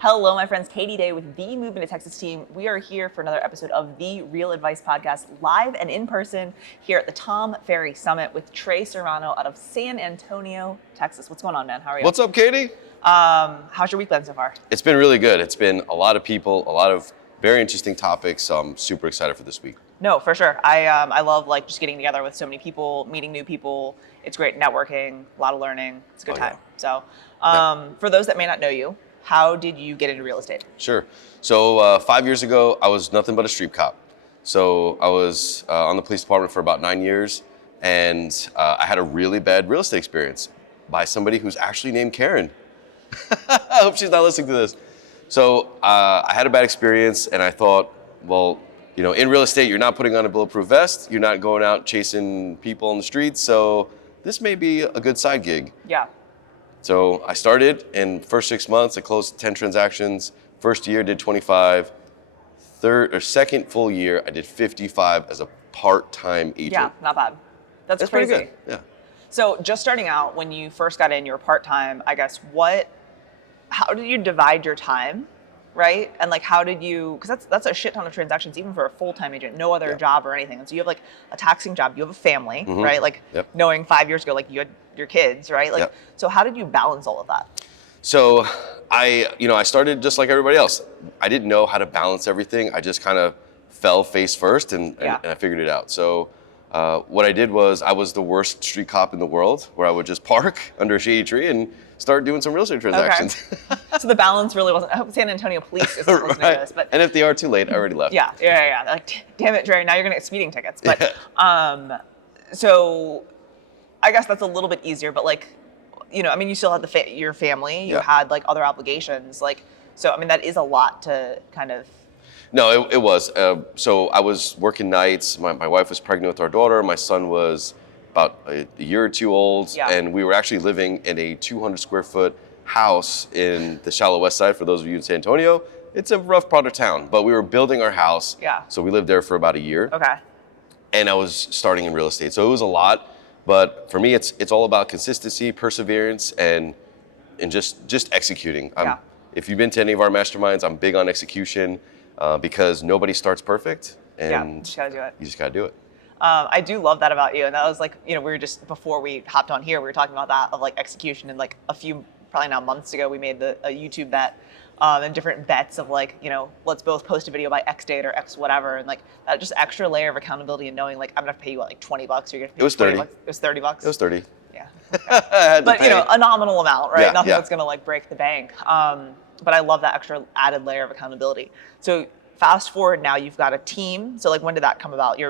Hello, my friends. Katie Day with the Movement to Texas team. We are here for another episode of the Real Advice Podcast, live and in person here at the Tom Ferry Summit with Tre Serrano out of San Antonio, Texas. What's going on, man? How are you? What's up, Katie? How's your week been so far? It's been really good. It's been a lot of people, a lot of very interesting topics. So I'm super excited for this week. No, for sure. I love just getting together with so many people, meeting new people. It's great networking, a lot of learning. It's a good time. So for those that may not know you, how did you get into real estate? Sure. So 5 years ago, I was nothing but a street cop. So I was on the police department for about 9 years, and I had a really bad real estate experience by somebody who's actually named Karen. I hope she's not listening to this. So I had a bad experience, and I thought, well, you know, in real estate, you're not putting on a bulletproof vest, you're not going out chasing people on the streets, so this may be a good side gig. Yeah. So I started, in first 6 months, I closed 10 transactions. First year, did 25. Second full year, I did 55 as a part-time agent. Yeah, not bad. That's crazy. Pretty good, yeah. So just starting out, when you first got in, you were part-time, I guess, how did you divide your time, right? And how did you, because that's a shit ton of transactions, even for a full-time agent, no other job or anything. And so you have a taxing job, you have a family, right? Knowing 5 years ago, you had your kids, right? So how did you balance all of that? So I started just like everybody else. I didn't know how to balance everything. I just kind of fell face first and I figured it out. So what I did was I was the worst street cop in the world, where I would just park under a shady tree and start doing some real estate transactions. Okay. So the balance really wasn't. I hope San Antonio police isn't listening to this. But and if they are too late, I already left. Yeah. Damn it, Dre, now you're gonna get speeding tickets. But so I guess that's a little bit easier. But you still had your family. You had other obligations. So that is a lot to kind of. No, it was. So I was working nights. My wife was pregnant with our daughter. My son was about a year or two old. Yeah. And we were actually living in a 200 square foot house in the shallow west side, for those of you in San Antonio. It's a rough part of town, but we were building our house. Yeah. So we lived there for about a year. Okay. And I was starting in real estate. So it was a lot, but for me, it's all about consistency, perseverance, and just executing. If you've been to any of our masterminds, I'm big on execution. Because nobody starts perfect, and you just gotta do it. You just gotta do it. I do love that about you, and that was we were just, before we hopped on here, we were talking about that of execution, and a few probably now months ago we made a YouTube bet, and different bets of let's both post a video by X date or X whatever, and that just extra layer of accountability and knowing I'm gonna pay you $20, or you're gonna pay me It was 30. $20. It was $30. It was 30. Yeah. Okay. But a nominal amount, right? Nothing that's gonna break the bank. But I love that extra added layer of accountability. So fast forward now, you've got a team. So when did that come about?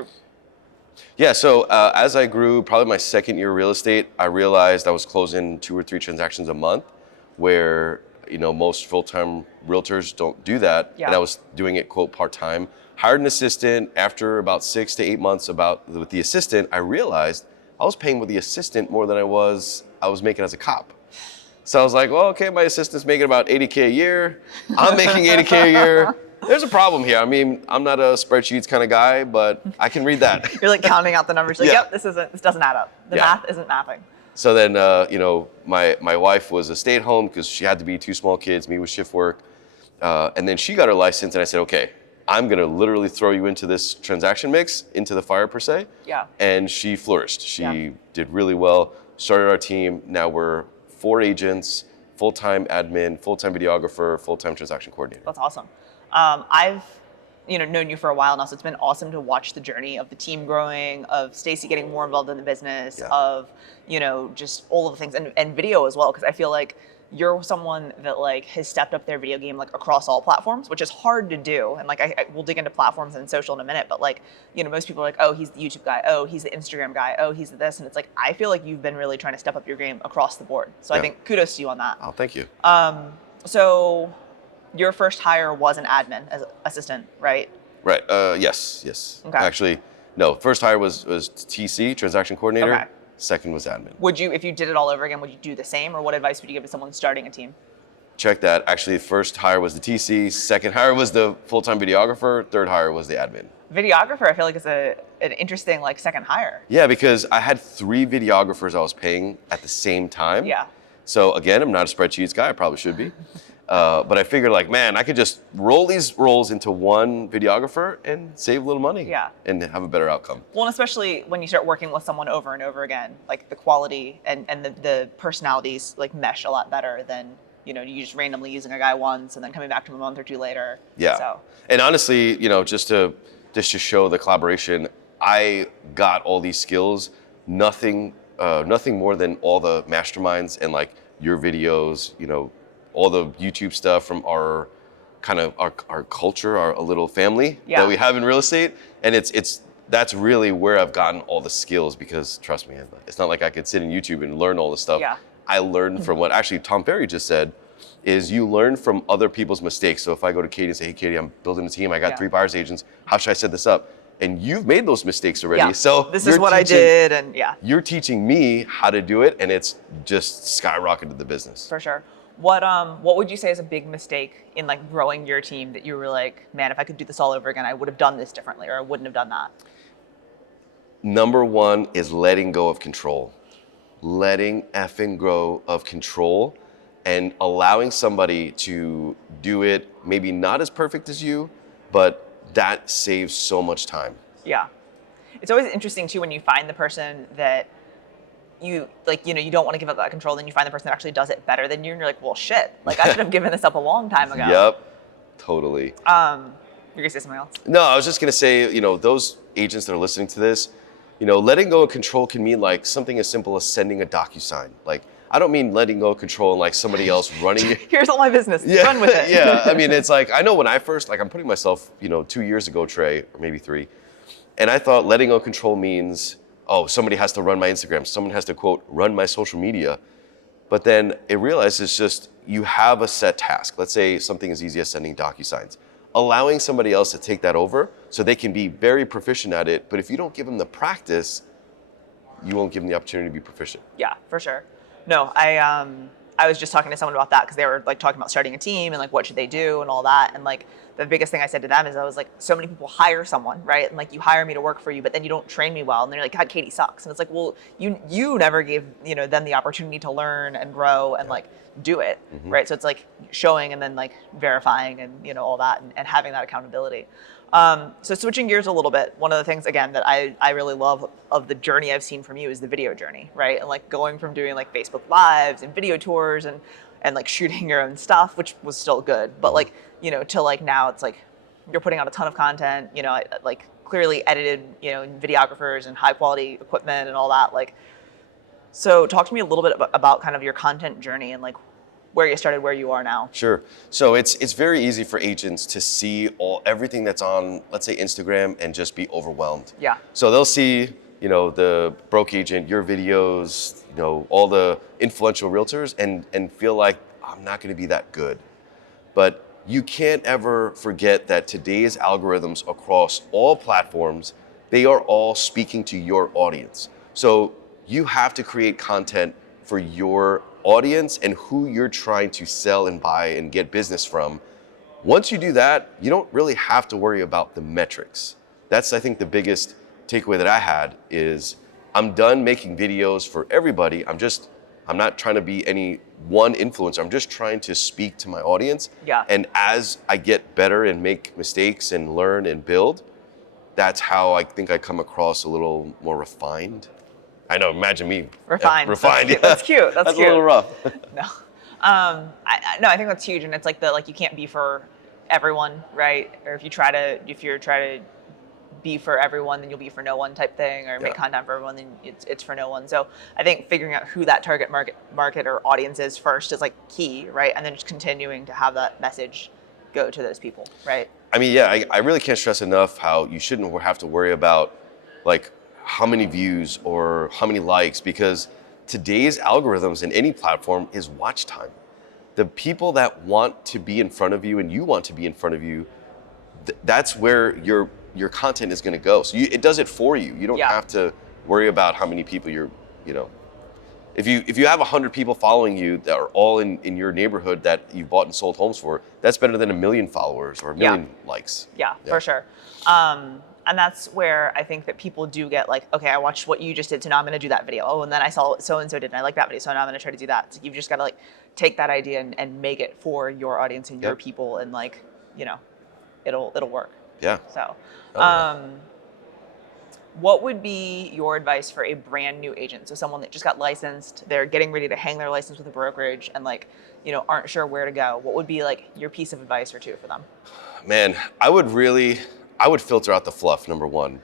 So as I grew, probably my second year of real estate, I realized I was closing 2 or 3 transactions a month, where most full-time realtors don't do that. Yeah. And I was doing it, quote, part-time. Hired an assistant. After about 6 to 8 months with the assistant, I realized I was paying with the assistant more than I was making as a cop. So I was like, well, okay, my assistant's making about $80K a year. I'm making $80K a year. There's a problem here. I'm not a spreadsheets kind of guy, but I can read that. You're counting out the numbers. Yep, this doesn't add up. The math isn't mathing. So then, my wife was a stay-at-home because she had to be 2 small kids, me with shift work. And then she got her license, and I said, okay, I'm going to literally throw you into this transaction mix, into the fire per se. Yeah. And she flourished. She did really well, started our team. Now we're 4 agents, full-time admin, full-time videographer, full-time transaction coordinator. That's awesome. I've known you for a while now, so it's been awesome to watch the journey of the team growing, of Stacy getting more involved in the business, of just all of the things, and video as well, because I feel like you're someone that has stepped up their video game across all platforms, which is hard to do. And we'll dig into platforms and social in a minute, but most people are oh, he's the YouTube guy, oh, he's the Instagram guy, oh, he's this, and it's I feel like you've been really trying to step up your game across the board. So I think kudos to you on that. Oh, thank you. So your first hire was an admin as assistant, right? Right. Yes. Okay. Actually, no. First hire was TC, transaction coordinator. Okay. Second was admin. Would you, if you did it all over again, would you do the same, or what advice would you give to someone starting a team? Check that. Actually, first hire was the TC, second hire was the full-time videographer, third hire was the admin. Videographer, I feel like is an interesting second hire. Yeah, because I had 3 videographers I was paying at the same time. Yeah. So again, I'm not a spreadsheets guy. I probably should be. But I figured like, man, I could just roll these roles into one videographer and save a little money and have a better outcome. Well, and especially when you start working with someone over and over again, like the quality and the personalities like mesh a lot better than, you know, you just randomly using a guy once and then coming back to him a month or two later. Yeah. So. And honestly, you know, just to show the collaboration, I got all these skills, nothing more than all the masterminds and like your videos, you know, all the YouTube stuff from our kind of our culture, our little family that we have in real estate. And that's really where I've gotten all the skills, because trust me, it's not like I could sit in YouTube and learn all this stuff. Yeah. I learned from what actually Tom Ferry just said, is you learn from other people's mistakes. So if I go to Katie and say, hey Katie, I'm building a team, I got 3 buyer's agents, how should I set this up? And you've made those mistakes already. Yeah. So this is what I did, and you're teaching me how to do it, and it's just skyrocketed the business. For sure. What would you say is a big mistake in like growing your team that you were like, man, if I could do this all over again, I would have done this differently, or I wouldn't have done that? Number one is letting go of control. Letting effing go of control and allowing somebody to do it maybe not as perfect as you, but that saves so much time. Yeah. It's always interesting too when you find the person that you like, you know, you don't want to give up that control, then you find the person that actually does it better than you, and you're like, well, shit, like I should have given this up a long time ago. Yep, totally. You're gonna say something else? No, I was just gonna say, you know, those agents that are listening to this, you know, letting go of control can mean like something as simple as sending a DocuSign. Like, I don't mean letting go of control and like somebody else running it. Here's all my business, run with it. Yeah, I mean, it's like, I know when I first, like I'm putting myself, you know, 2 years ago, Trey, or maybe 3, and I thought letting go of control means, oh, somebody has to run my Instagram, someone has to, quote, run my social media. But then it realized it's just, you have a set task. Let's say something as easy as sending DocuSigns. Allowing somebody else to take that over so they can be very proficient at it, but if you don't give them the practice, you won't give them the opportunity to be proficient. Yeah, for sure. No, I was just talking to someone about that because they were like talking about starting a team and like what should they do and all that. And like the biggest thing I said to them is I was like, so many people hire someone, right? And like you hire me to work for you, but then you don't train me well. And they're like, God, Katie sucks. And it's like, well, you never gave, you know, them the opportunity to learn and grow and like do it, right? So it's like showing and then like verifying and, you know, all that and having that accountability. So switching gears a little bit, one of the things, again, that I really love of the journey I've seen from you is the video journey, right? And like going from doing like Facebook Lives and video tours and like shooting your own stuff, which was still good, but like, you know, to like now it's like you're putting out a ton of content, you know, like clearly edited, you know, videographers and high quality equipment and all that. Like, so talk to me a little bit about kind of your content journey and like where you started, where you are now. Sure. So it's very easy for agents to see everything that's on, let's say, Instagram and just be overwhelmed. Yeah. So they'll see, you know, the broke agent, your videos, you know, all the influential realtors and feel like I'm not going to be that good. But you can't ever forget that today's algorithms across all platforms, they are all speaking to your audience. So you have to create content for your audience and who you're trying to sell and buy and get business from. Once you do that, you don't really have to worry about the metrics. That's, I think, the biggest takeaway that I had is I'm done making videos for everybody. I'm not trying to be any one influencer. I'm just trying to speak to my audience. Yeah. And as I get better and make mistakes and learn and build, that's how I think I come across a little more refined. I know, imagine me. Refined. Refined, That's cute. That's cute. A little rough. No. I think that's huge. And it's like you can't be for everyone, right? Or if you're trying to be for everyone, then you'll be for no one type thing, or make content for everyone, then it's for no one. So I think figuring out who that target market or audience is first is like key, right? And then just continuing to have that message go to those people, right? I mean, yeah, I really can't stress enough how you shouldn't have to worry about like how many views or how many likes, because today's algorithms in any platform is watch time. The people that want to be in front of you and you want to be in front of you, that's where your content is going to go. So it does it for you. You don't have to worry about how many people you know. If you have 100 people following you that are all in your neighborhood that you've bought and sold homes for, that's better than 1 million followers or 1 million likes. Yeah, for sure. And that's where I think that people do get like, okay, I watched what you just did, so now I'm going to do that video. Oh, and then I saw what so-and-so did, and I like that video, so now I'm going to try to do that. So you've just got to like take that idea and make it for your audience and your people, and like, you know, it'll work. Yeah. So, what would be your advice for a brand new agent? So someone that just got licensed, they're getting ready to hang their license with a brokerage and like, you know, aren't sure where to go. What would be like your piece of advice or two for them? Man, I would filter out the fluff, number one.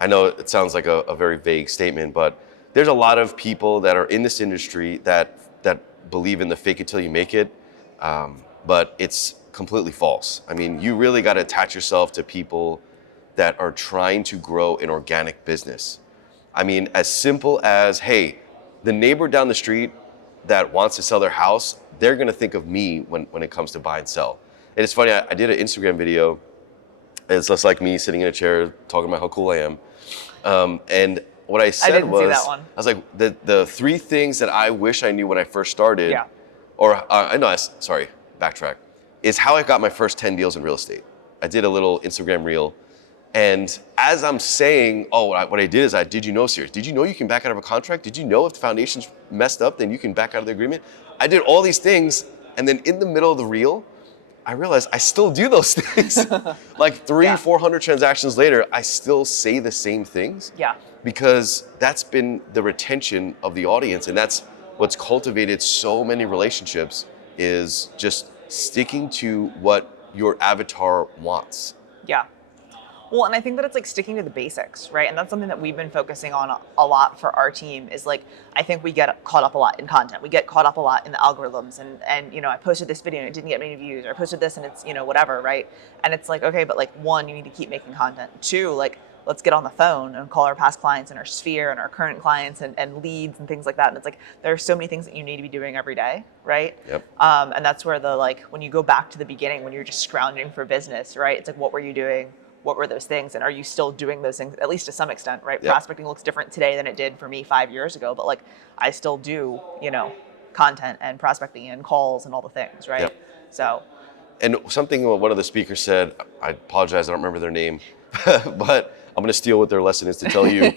I know it sounds like a very vague statement, but there's a lot of people that are in this industry that believe in the fake it till you make it, but it's completely false. I mean, you really got to attach yourself to people that are trying to grow an organic business. I mean, as simple as, hey, the neighbor down the street that wants to sell their house, they're gonna think of me when it comes to buy and sell. And it's funny, I did an Instagram video. It's just like me sitting in a chair talking about how cool I am. And what I said see that one. I was like, the three things that I wish I knew when I first started, backtrack, is how I got my first 10 deals in real estate. I did a little Instagram reel. And as I'm saying, what I did is did you know series? Did you know you can back out of a contract? Did you know if the foundation's messed up, then you can back out of the agreement? I did all these things. And then in the middle of the reel, I realized I still do those things. Like 400 transactions later, I still say the same things. Yeah. Because that's been the retention of the audience. And that's what's cultivated so many relationships, is just sticking to what your avatar wants. Yeah. Well, and I think that it's like sticking to the basics, right? And that's something that we've been focusing on a lot for our team, is like, I think we get caught up a lot in content. We get caught up a lot in the algorithms and you know, I posted this video and it didn't get many views, or I posted this and it's, you know, whatever, right? And it's like, okay, but like, one, you need to keep making content. Two, like, let's get on the phone and call our past clients and our sphere and our current clients and leads and things like that. And it's like, there are so many things that you need to be doing every day, right? Yep. And that's where the, like, when you go back to the beginning, when you're just scrounging for business, right? It's like, what were you doing? What were those things? And are you still doing those things, at least to some extent, right? Yep. Prospecting looks different today than it did for me 5 years ago, but like, I still do, you know, content and prospecting and calls and all the things, right? Yep. So. And something one of the speakers said, I apologize, I don't remember their name, but I'm going to steal what their lesson is to tell you.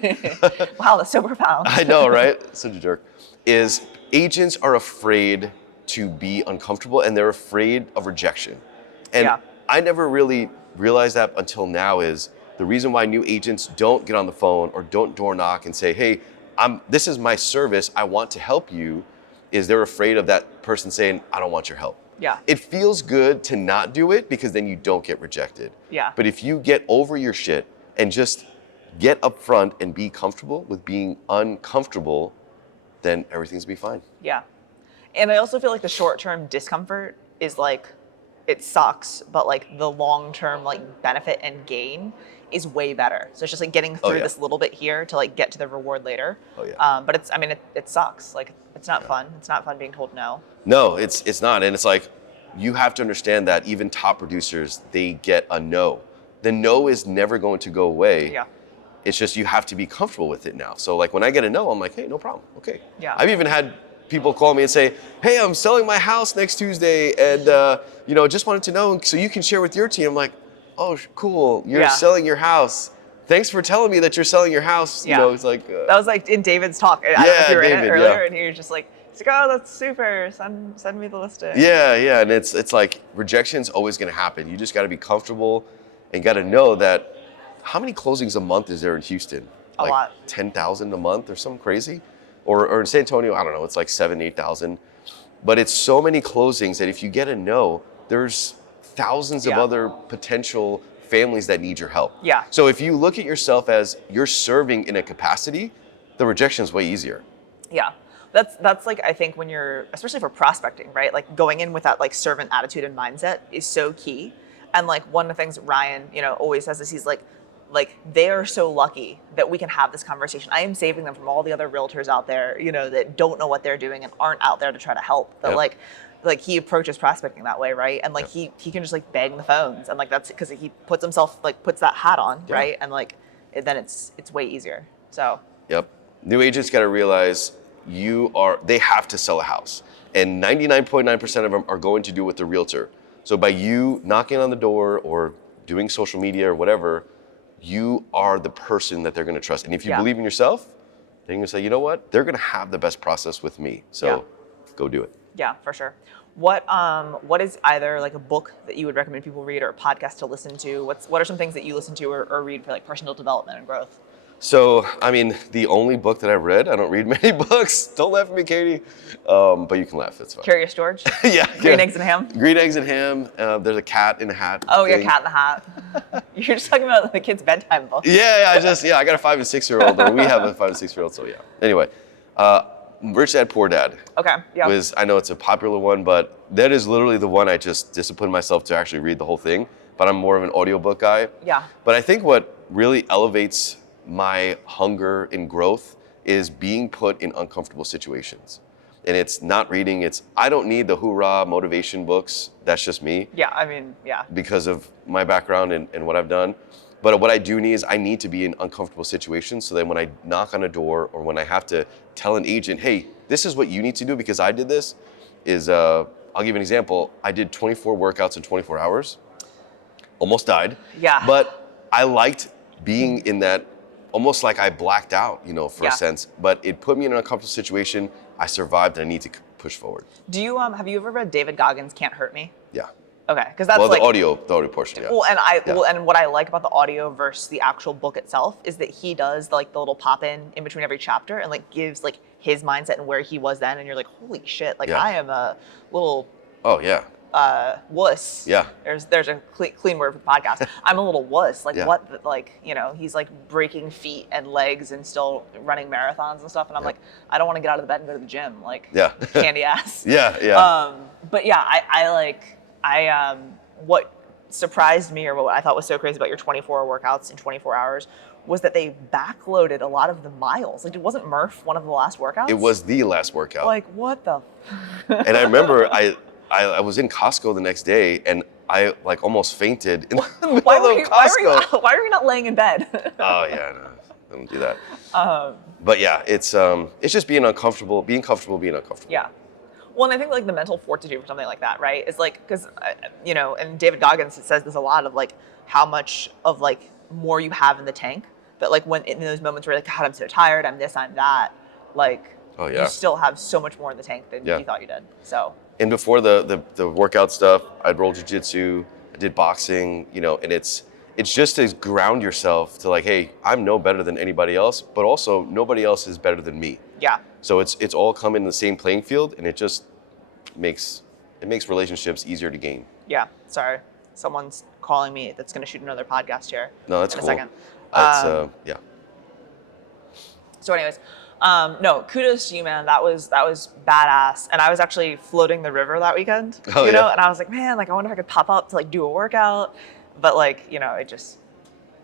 Wow, that's so profound. I know, right? Such a jerk. Is agents are afraid to be uncomfortable, and they're afraid of rejection. And I never really realized that until now, is the reason why new agents don't get on the phone or don't door knock and say, hey, this is my service, I want to help you, is they're afraid of that person saying, I don't want your help. Yeah. It feels good to not do it, because then you don't get rejected. Yeah. But if you get over your shit and just get up front and be comfortable with being uncomfortable, then everything's gonna be fine. Yeah. And I also feel like the short-term discomfort is like, it sucks, but like the long-term like benefit and gain is way better. So it's just like getting through this little bit here to like get to the reward later. Oh yeah. But it's, I mean, it sucks. Like, it's not fun. It's not fun being told no. No, it's not. And it's like, you have to understand that even top producers, they get a no. The no is never going to go away. Yeah. It's just, you have to be comfortable with it now. So like when I get a no, I'm like, hey, no problem. Okay. Yeah. I've even had people call me and say, hey, I'm selling my house next Tuesday, and you know, just wanted to know so you can share with your team. I'm like, oh, cool, you're selling your house. Thanks for telling me that you're selling your house. Yeah. You know, it's like that was like in David's talk. I don't know if you were in it earlier, and he was just like, he's like, oh, that's super. Send me the listing. Yeah, and it's like, rejection's always going to happen. You just got to be comfortable and got to know that. How many closings a month is there in Houston? A lot. 10,000 a month or something crazy? Or in San Antonio, I don't know, it's like 7,000, 8,000. But it's so many closings that if you get a no, there's thousands of other potential families that need your help. Yeah. So if you look at yourself as you're serving in a capacity, the rejection is way easier. Yeah. That's like, I think when you're, especially for prospecting, right? Like going in with that like servant attitude and mindset is so key. And like one of the things Ryan, you know, always says is he's like they are so lucky that we can have this conversation. I am saving them from all the other realtors out there, you know, that don't know what they're doing and aren't out there to try to help. But like he approaches prospecting that way, right? And like he can just like bang the phones, and like that's because he puts himself, like puts that hat on, right? And like then it's way easier. So new agents got to realize they have to sell a house, and 99.9% of them are going to do it with the realtor. So by you knocking on the door or doing social media or whatever, you are the person that they're going to trust. And if you Yeah. believe in yourself, then you're going to say, you know what? They're going to have the best process with me. So go do it. Yeah, for sure. What is either like a book that you would recommend people read or a podcast to listen to? What are some things that you listen to or read for like personal development and growth? So, I mean, the only book that I've read, I don't read many books. Don't laugh at me, Katie. But you can laugh, it's fine. Curious George? Yeah. Green Eggs and Ham? Green Eggs and Ham. There's a cat in a hat. Oh, thing. yeah, Cat in the Hat. You're just talking about the kids' bedtime book. Yeah, I got a 5 and 6 year old, or we have a 5 and 6 year old, so yeah. Anyway, Rich Dad, Poor Dad. Okay, yeah. I know it's a popular one, but that is literally the one I just disciplined myself to actually read the whole thing. But I'm more of an audiobook guy. Yeah. But I think what really elevates my hunger and growth is being put in uncomfortable situations. And it's not reading, I don't need the hoorah motivation books. That's just me. Yeah, I mean, yeah. Because of my background and what I've done. But what I do need is I need to be in uncomfortable situations so that when I knock on a door or when I have to tell an agent, hey, this is what you need to do because I did this, I'll give you an example. I did 24 workouts in 24 hours. Almost died. Yeah. But I liked being in that, almost like I blacked out, for a sense. But it put me in an uncomfortable situation. I survived and I need to push forward. Do you have you ever read David Goggins' Can't Hurt Me? Yeah. Okay, because that's the audio portion. Yeah. Well, and what I like about the audio versus the actual book itself is that he does the little pop in between every chapter and gives his mindset and where he was then, and you're like, holy shit, I am a little. Oh yeah. Wuss. Yeah. There's a clean word for the podcast. I'm a little wuss. Yeah. What? He's breaking feet and legs and still running marathons and stuff. And I'm like, I don't want to get out of the bed and go to the gym. Yeah. Candy ass. Yeah. But yeah, what surprised me or what I thought was so crazy about your 24 workouts in 24 hours was that they backloaded a lot of the miles. It wasn't Murph one of the last workouts? It was the last workout. What the? And I remember I was in Costco the next day and I almost fainted in the middle of Costco. Why are you not laying in bed? Oh yeah, no, I don't do that. But yeah, it's just being comfortable being uncomfortable. Yeah. Well, and I think the mental fortitude for something like that, right? Is because and David Goggins says this a lot of how much of more you have in the tank. That when in those moments where God, I'm so tired, I'm this, I'm that, oh yeah, you still have so much more in the tank than you thought you did. So. And before the workout stuff, I'd roll jiu-jitsu, I did boxing, and it's just to ground yourself to hey, I'm no better than anybody else, but also nobody else is better than me. Yeah. So it's all come in the same playing field, and it just makes relationships easier to gain. Yeah. Sorry, someone's calling me that's going to shoot another podcast here. No, that's in cool. a second. Yeah. So, anyways. No, kudos to you, man. That was badass. And I was actually floating the river that weekend, and I was like, man, I wonder if I could pop up to do a workout, but it just.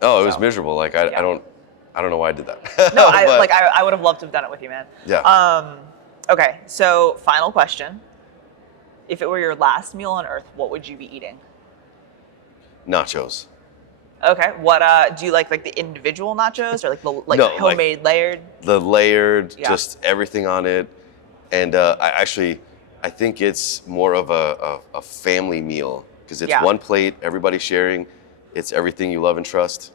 Oh, it was miserable. I don't know why I did that. No, I would have loved to have done it with you, man. Yeah. Okay, so final question. If it were your last meal on earth, what would you be eating? Nachos. Okay. What do you like the individual nachos or the homemade layered? The layered, just everything on it, and I think it's more of a family meal because it's one plate, everybody sharing. It's everything you love and trust,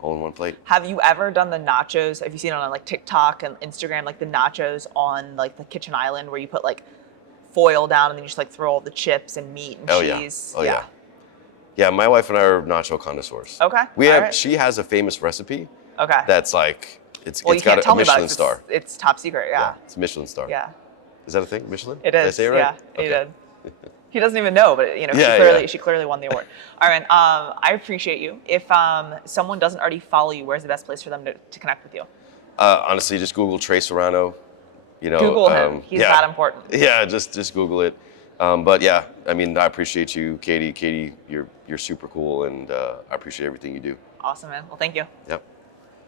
all in one plate. Have you ever done the nachos? Have you seen it on TikTok and Instagram, the nachos on the kitchen island where you put foil down and then you just throw all the chips and meat and cheese? Oh yeah. Yeah, my wife and I are nacho connoisseurs. Okay. She has a famous recipe. Okay. That's it's got a Michelin star. It's top secret, yeah. It's a Michelin star. Yeah. Is that a thing, Michelin? It is. Did I say it right? Yeah, you did. He doesn't even know, but she clearly won the award. All right, I appreciate you. If someone doesn't already follow you, where's the best place for them to connect with you? Honestly, just Google Tre Serrano. Google him. He's that important. Yeah, just Google it. But yeah, I appreciate you, Katie. Katie, you're super cool, and I appreciate everything you do. Awesome, man. Well, thank you. Yep.